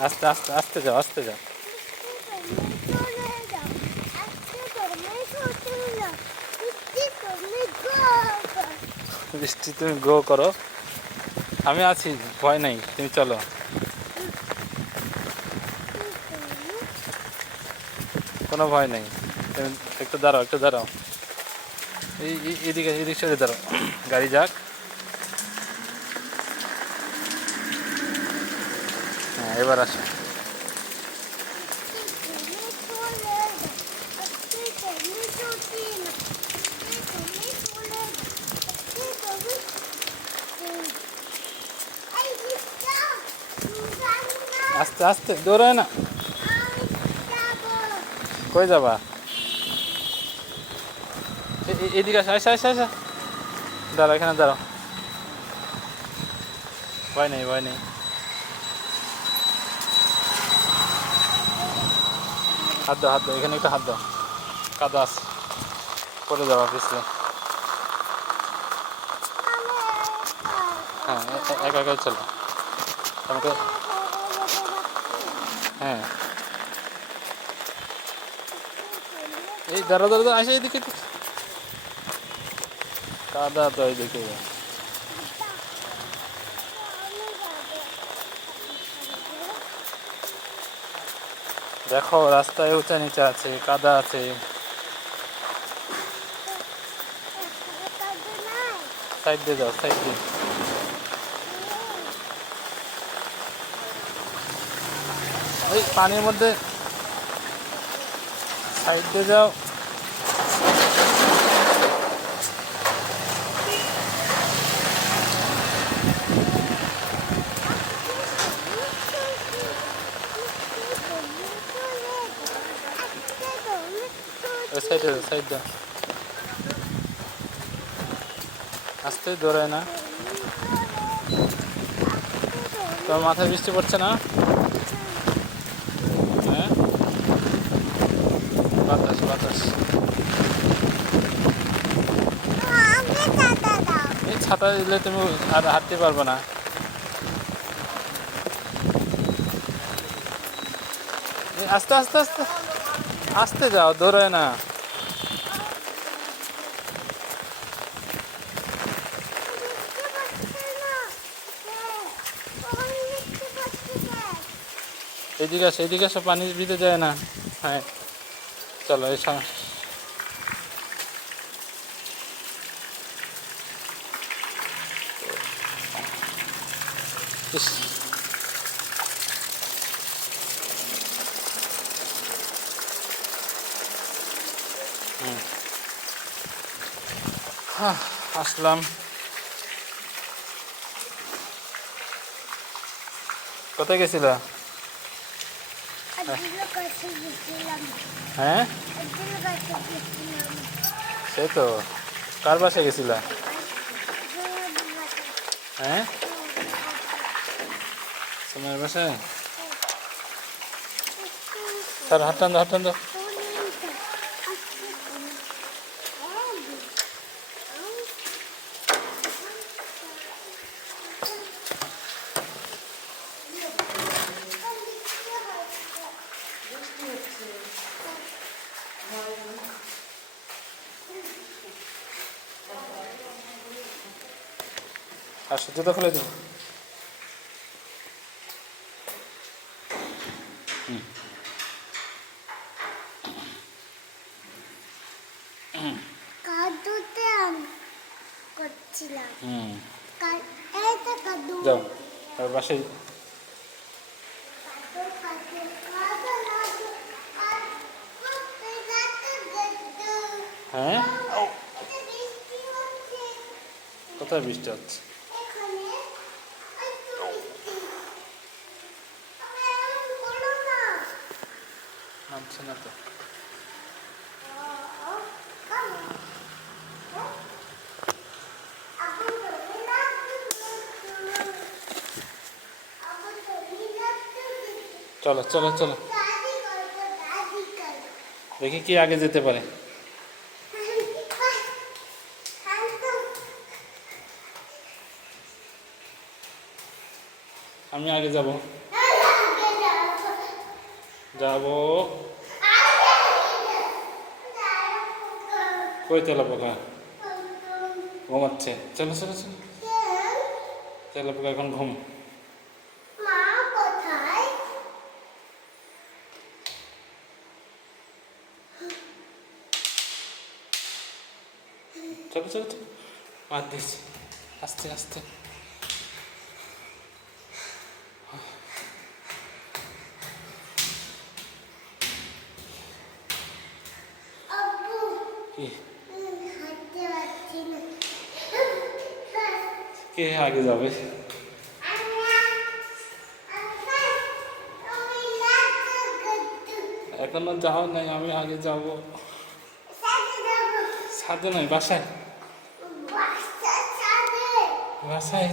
আস্তে আস্তে আস্তে যাও আস্তে যাও। বৃষ্টি, তুমি গ্রো করো। আমি আছি, ভয় নাই, তুমি চলো। কোনো ভয় নেই। তুমি একটু দাঁড়াও একটু দাঁড়াও। এই, এদিকে, এদিক সাইডে দাঁড়াও। গাড়ি যাক। হ্যাঁ এবার আসো। আস্তে আস্তে দৌড়ায় না। কই যাবা? এদিকে আসো, আসা আসা আসা। দাঁড়াও, এখানে দাঁড়াও। ভয় নেই ভয় নেই। হাত দাও হাত দাও, এখানে একটু হাত দাও। কাদা আছে। পড়ে যাবা পিছলে হ্যাঁ একা একাই চলো। আমাকে হ্যাঁ। এই দাঁড়া দাঁড়া আসে এদিকে। কাদা তো এইদিকে দেখো রাস্তায় উঁচা নিচে আছে কাদা আছে। ওই পানির মধ্যে সাইড দিয়ে যাও। ওই সাইডে সাইড দাও আস্তে দৌড়ায় না। তোমার মাথায় বৃষ্টি পড়ছে না? হ্যাঁ? বাতাস বাতাস। এই ছাতা দিলে তুমি আর হাঁটতে পারবে না। আস্তে আস্তে আস্তে। আস্তে যাও, দৌড়ায় না। এদিকে আসো এদিকে আসো পানি ভিতরে যায় না। হ্যাঁ চলো এই আসলাম। কোথায় গেছিল? হ্যাঁ? সেই তো কার বাসায় গেছিলা? হ্যাঁ? তোমার বাসায়? তার হাঁটান দাও হাঁটান দাও আর জুতো খুলে দিন। যাও আর বাসায় হ্যাঁ? কোথায় বৃষ্টি হচ্ছে এখানে। একটু বৃষ্টি। আমি এমন করো না। না তো চলো চলো চলো। দেখি কি আগে যেতে পারে। আমি আগে যাব। যাব। কই তেলা পোকা ঘুমাচ্ছে। চলো চলো চলো। তেলা পোকা এখন ঘুম। চলো চলো মার আস্তে আস্তে। কি? আগে যাবে? এখনও যাওয়া নাই আমি আগে যাব। সাথে নয় বাসায়? বাসা বাসায়